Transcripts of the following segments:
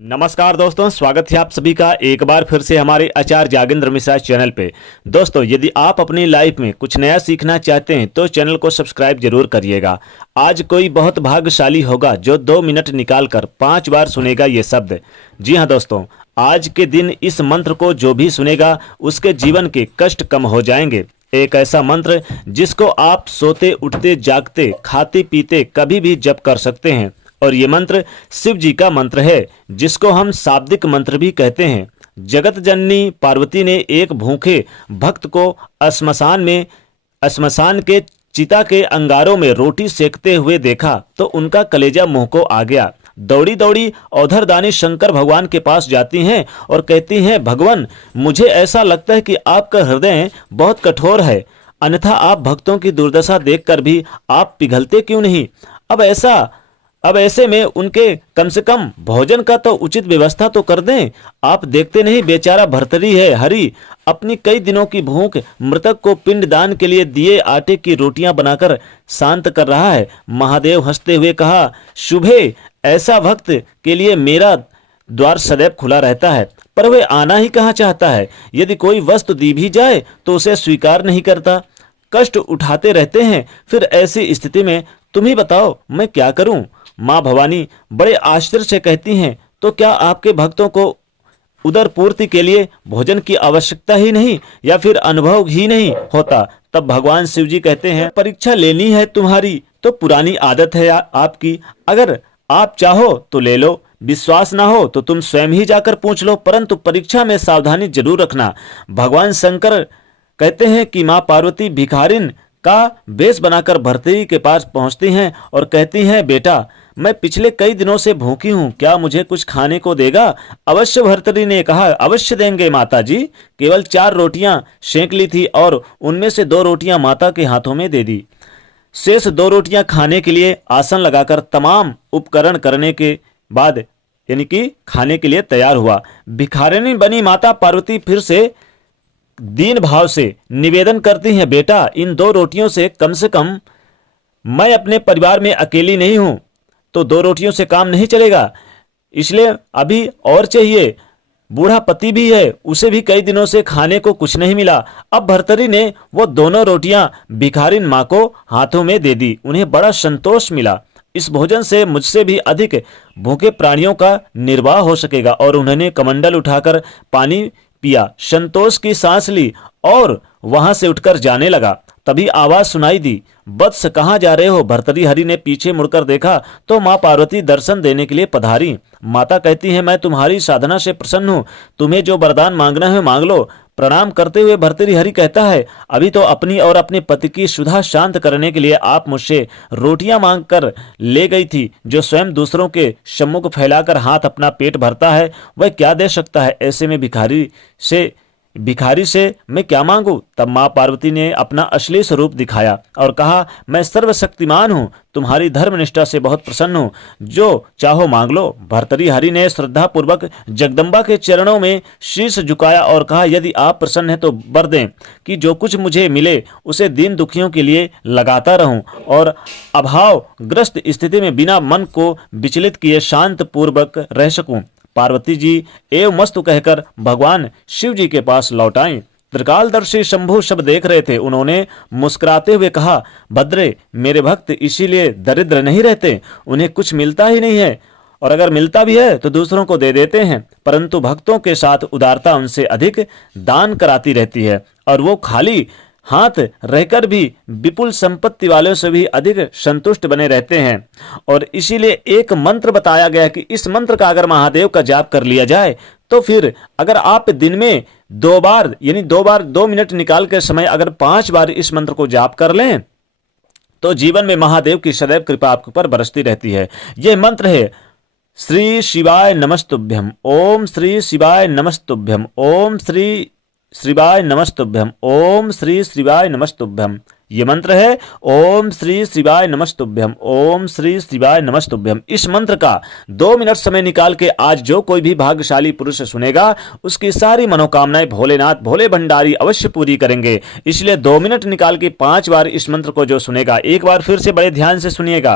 नमस्कार दोस्तों, स्वागत है आप सभी का एक बार फिर से हमारे आचार्य जागेंद्र मिश्रा चैनल पे। दोस्तों, यदि आप अपनी लाइफ में कुछ नया सीखना चाहते हैं तो चैनल को सब्सक्राइब जरूर करिएगा। आज कोई बहुत भाग्यशाली होगा जो 2 मिनट निकालकर 5 बार सुनेगा ये शब्द। जी हाँ दोस्तों, आज के दिन इस मंत्र को जो भी सुनेगा उसके जीवन के कष्ट कम हो जाएंगे। एक ऐसा मंत्र जिसको आप सोते उठते जागते खाते पीते कभी भी जप कर सकते हैं। और ये मंत्र शिव जी का मंत्र है, जिसको हम शाब्दिक मंत्र भी कहते हैं। जगत जननी पार्वती ने एक भूखे भक्त को श्मशान के चिता के अंगारों में रोटी सेकते हुए देखा तो उनका कलेजा मुंह को आ गया। दौड़ी दौड़ी औधरदानी शंकर भगवान के पास जाती हैं और कहती हैं, भगवान, मुझे ऐसा लगता है कि आपका हृदय बहुत कठोर है, अन्यथा आप भक्तों की दुर्दशा देखकर भी आप पिघलते क्यों नहीं? अब ऐसे में उनके कम से कम भोजन का तो उचित व्यवस्था तो कर दें। आप देखते नहीं, बेचारा भर्तरी है हरि अपनी कई दिनों की भूख मृतक को पिंड दान के लिए दिए आटे की रोटियां बनाकर शांत कर रहा है। महादेव हंसते हुए कहा, शुभे, ऐसा भक्त के लिए मेरा द्वार सदैव खुला रहता है, पर वह आना ही कहाँ चाहता है। यदि कोई वस्तु दी भी जाए तो उसे स्वीकार नहीं करता, कष्ट उठाते रहते हैं। फिर ऐसी स्थिति में तुम ही बताओ मैं क्या करूं? माँ भवानी बड़े आश्चर्य से कहती हैं, तो क्या आपके भक्तों को उदर पूर्ति के लिए भोजन की आवश्यकता ही नहीं, या फिर अनुभव ही नहीं होता? तब भगवान शिव जी कहते हैं, परीक्षा लेनी है तुम्हारी तो पुरानी आदत है आपकी। अगर आप चाहो तो ले लो, विश्वास ना हो तो तुम स्वयं ही जाकर पूछ लो, परंतु परीक्षा में सावधानी जरूर रखना। भगवान शंकर कहते हैं कि माँ पार्वती भिखारिन का वेश बनाकर भर्तरी के पास पहुंचती हैं और कहती हैं, बेटा, मैं पिछले कई दिनों से भूखी हूँ, क्या मुझे कुछ खाने को देगा? अवश्य, भर्तरी ने कहा, अवश्य देंगे माता जी। केवल 4 रोटियां सेंक ली थी और उनमें से 2 रोटियां माता के हाथों में दे दी। शेष 2 रोटियां खाने के लिए आसन लगाकर तमाम उपकरण करने के बाद यानी कि खाने के लिए तैयार हुआ। भिखारिनी बनी माता पार्वती फिर से दीन भाव से निवेदन करती हैं, बेटा, इन 2 रोटियों से कम मैं अपने परिवार में अकेली नहीं हूं, तो 2 रोटियों से काम नहीं चलेगा, इसलिए अभी और चाहिए। बूढ़ा पति भी है, उसे भी कई दिनों से खाने को कुछ नहीं मिला। अब भर्तरी ने वो दोनों रोटियां भिखारिन माँ को हाथों में दे दी। उन्हें बड़ा संतोष मिला, इस भोजन से मुझसे भी अधिक भूखे प्राणियों का निर्वाह हो सकेगा। और उन्होंने कमंडल उठाकर पानी पिया, संतोष की सांस ली और वहां से उठकर जाने लगा। तभी आवाज सुनाई दी, वत्स, कहाँ जा रहे हो? भर्तरी हरि ने पीछे मुड़कर देखा तो माँ पार्वती दर्शन देने के लिए पधारी। माता कहती है, मैं तुम्हारी साधना से प्रसन्न हूँ, तुम्हें जो वरदान मांगना है मांग लो। प्रणाम करते हुए भर्तरी हरि कहता है, अभी तो अपनी और अपने पति की क्षुधा शांत करने के लिए आप मुझसे रोटियां मांग कर ले गई थी। जो स्वयं दूसरों के सम्मुख फैलाकर हाथ अपना पेट भरता है वह क्या दे सकता है? ऐसे में भिखारी से मैं क्या मांगू? तब माँ पार्वती ने अपना असली स्वरूप दिखाया और कहा, मैं सर्वशक्तिमान हूँ, तुम्हारी धर्मनिष्ठा से बहुत प्रसन्न हूँ, जो चाहो मांग लो। भर्तरी हरि ने श्रद्धा पूर्वक जगदम्बा के चरणों में शीश झुकाया और कहा, यदि आप प्रसन्न हैं तो वर दें कि जो कुछ मुझे मिले उसे दीन दुखियों के लिए लगाता रहूं और अभावग्रस्त स्थिति में बिना मन को विचलित किए शांत पूर्वक रह सकूं। पार्वती जी एवं मस्तु कहकर भगवान शिव जी के पास लौट आईं। त्रिकालदर्शी शंभु सब देख रहे थे। उन्होंने मुस्कुराते हुए कहा, भद्रे, मेरे भक्त इसीलिए दरिद्र नहीं रहते, उन्हें कुछ मिलता ही नहीं है, और अगर मिलता भी है तो दूसरों को दे देते हैं, परंतु भक्तों के साथ उदारता उनसे अधिक दान कराती रहती है और वो खाली हाथ रहकर भी विपुल संपत्ति वालों से भी अधिक संतुष्ट बने रहते हैं। और इसीलिए एक मंत्र बताया गया कि इस मंत्र का अगर महादेव का जाप कर लिया जाए तो फिर अगर आप दिन में 2 बार यानी 2 मिनट निकाल के समय अगर 5 बार इस मंत्र को जाप कर लें तो जीवन में महादेव की सदैव कृपा आपके ऊपर बरसती रहती है। यह मंत्र है, श्री शिवाय नमस्तुभ्यम, ओम श्री शिवाय नमस्तुभ्यम, ओम श्री शिवाय नमस्तुभ्यम, ओम श्री शिवाय नमस्तुभ्यम। ये मंत्र है, ओम श्री शिवाय नमस्तुभ्यम, ओम श्री शिवाय नमस्तुभ्यम। इस मंत्र का 2 मिनट समय निकाल के आज जो कोई भी भाग्यशाली पुरुष सुनेगा उसकी सारी मनोकामनाएं भोलेनाथ भोले भंडारी अवश्य पूरी करेंगे। इसलिए 2 मिनट निकाल के 5 बार इस मंत्र को जो सुनेगा, एक बार फिर से बड़े ध्यान से सुनिएगा,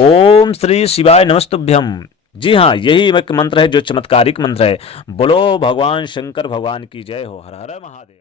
ओम श्री शिवाय नमस्तुभ्यम, जी हाँ, यही एक मंत्र है जो चमत्कारिक मंत्र है। बोलो भगवान शंकर भगवान की जय हो। हर हर महादेव।